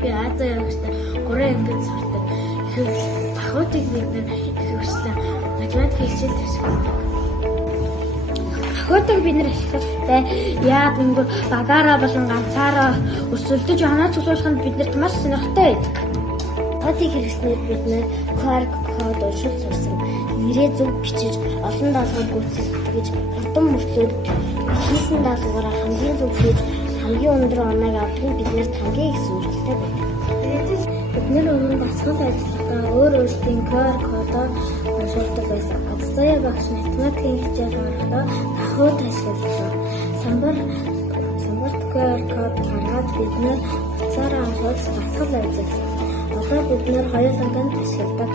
би Азаа явахтай 3 ангид сурдаг. Ахуудыг бид нэр их өслөө математик хичээлд ашигладаг. Ахуудыг бид нэр ашиглахдаа яа гэвэл багаараа болон ганцаараа өсөлдөж оноо цуглуулахад биднэрт маш сонирхолтой байдаг. Ахуудыг хэрэгснээр бид нэр QR код уншиж сурсан. Нэрээ зөв бичиж олон даалгавар гүйцэтгэж гэж хурдан мөртлөөд хийсэн даалгавраа хамгийн зөв хийж хамгийн өндөр оноог авдаг нь биднэрт хамгийн их сонирхолтой байдаг. Бид нэр өмнө дасгал ажиллагаа өөр өөрсдийн QR кодоор уншуулдаг байсан. Азтай багш математикийн хичээл гаргахдаа ахуйд ашиглаж самбарт QR код гаргаад бид нэр уцаараа уншуулж дасгал ажилласан. Одоо бид нэр хоёуланг нь ашигладаг.